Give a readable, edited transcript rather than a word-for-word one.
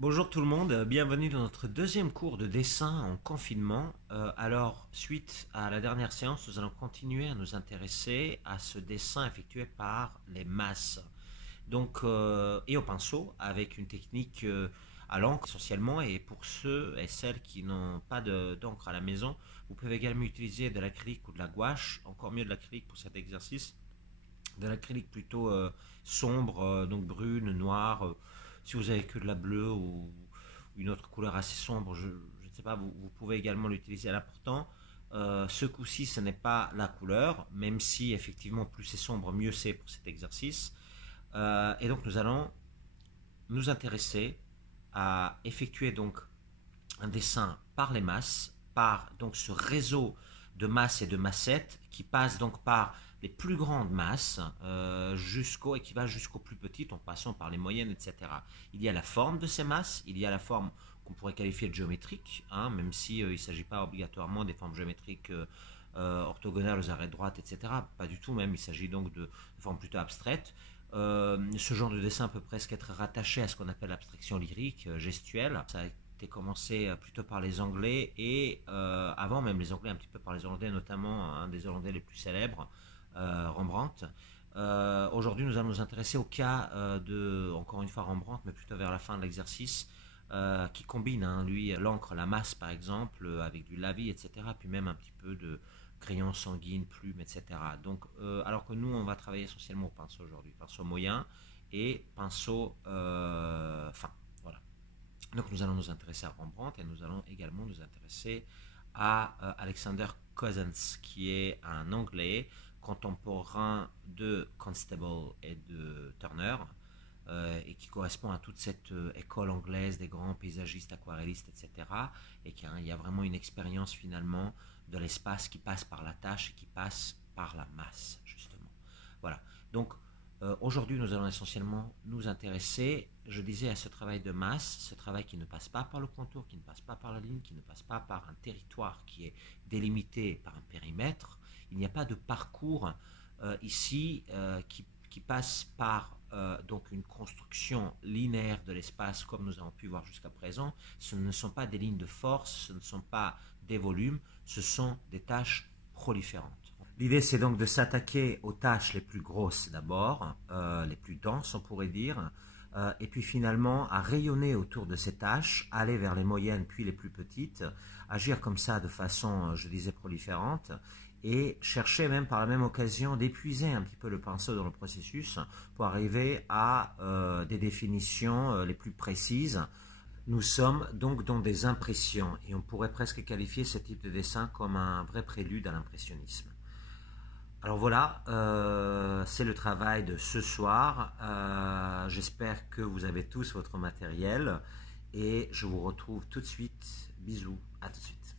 Bonjour tout le monde, bienvenue dans notre deuxième cours de dessin en confinement. Alors, suite à la dernière séance, nous allons continuer à nous intéresser à ce dessin effectué par les masses. Donc, et au pinceau, avec une technique à l'encre essentiellement. Et pour ceux et celles qui n'ont pas d'encre à la maison, vous pouvez également utiliser de l'acrylique ou de la gouache. Encore mieux de l'acrylique pour cet exercice. De l'acrylique plutôt sombre, donc brune, noire. Si vous avez que de la bleue ou une autre couleur assez sombre, je ne sais pas, vous pouvez également l'utiliser. L'important, ce coup-ci, ce n'est pas la couleur, même si effectivement plus c'est sombre, mieux c'est pour cet exercice. Et donc nous allons nous intéresser à effectuer donc un dessin par les masses, par donc ce réseau de masses et de massettes qui passe donc par les plus grandes masses et qui va jusqu'aux plus petites en passant par les moyennes, etc. Il y a la forme de ces masses, il y a la forme qu'on pourrait qualifier de géométrique, hein, même si il ne s'agit pas obligatoirement des formes géométriques orthogonales aux arrêts de droite, etc. Pas du tout même, il s'agit donc de formes plutôt abstraites. Ce genre de dessin peut presque être rattaché à ce qu'on appelle l'abstraction lyrique, gestuelle. Ça a été commencé plutôt par les Anglais et avant même les Anglais, un petit peu par les Hollandais, notamment un des Hollandais les plus célèbres, Rembrandt. Aujourd'hui, nous allons nous intéresser au cas de, encore une fois, Rembrandt, mais plutôt vers la fin de l'exercice, qui combine, hein, lui, l'encre, la masse par exemple, avec du lavis, etc., puis même un petit peu de crayon sanguine, plume, etc. Donc, alors que nous, on va travailler essentiellement au pinceau aujourd'hui, pinceau moyen et pinceau fin. Voilà. Donc, nous allons nous intéresser à Rembrandt et nous allons également nous intéresser à Alexander Cousins, qui est un Anglais contemporain de Constable et de Turner, et qui correspond à toute cette école anglaise des grands paysagistes, aquarellistes, etc. Et il y a vraiment une expérience finalement de l'espace qui passe par la tâche et qui passe par la masse, justement. Voilà. Donc, aujourd'hui, nous allons essentiellement nous intéresser, je disais, à ce travail de masse, ce travail qui ne passe pas par le contour, qui ne passe pas par la ligne, qui ne passe pas par un territoire qui est délimité par un périmètre. Il n'y a pas de parcours ici qui passe par donc une construction linéaire de l'espace comme nous avons pu voir jusqu'à présent. Ce ne sont pas des lignes de force, ce ne sont pas des volumes, ce sont des tâches proliférantes. L'idée, c'est donc de s'attaquer aux tâches les plus grosses d'abord, les plus denses, on pourrait dire, et puis finalement à rayonner autour de ces tâches, aller vers les moyennes puis les plus petites, agir comme ça de façon, je disais, proliférante, et chercher même par la même occasion d'épuiser un petit peu le pinceau dans le processus pour arriver à des définitions les plus précises. Nous sommes donc dans des impressions, et on pourrait presque qualifier ce type de dessin comme un vrai prélude à l'impressionnisme. Alors voilà, c'est le travail de ce soir. J'espère que vous avez tous votre matériel et je vous retrouve tout de suite. Bisous, à tout de suite.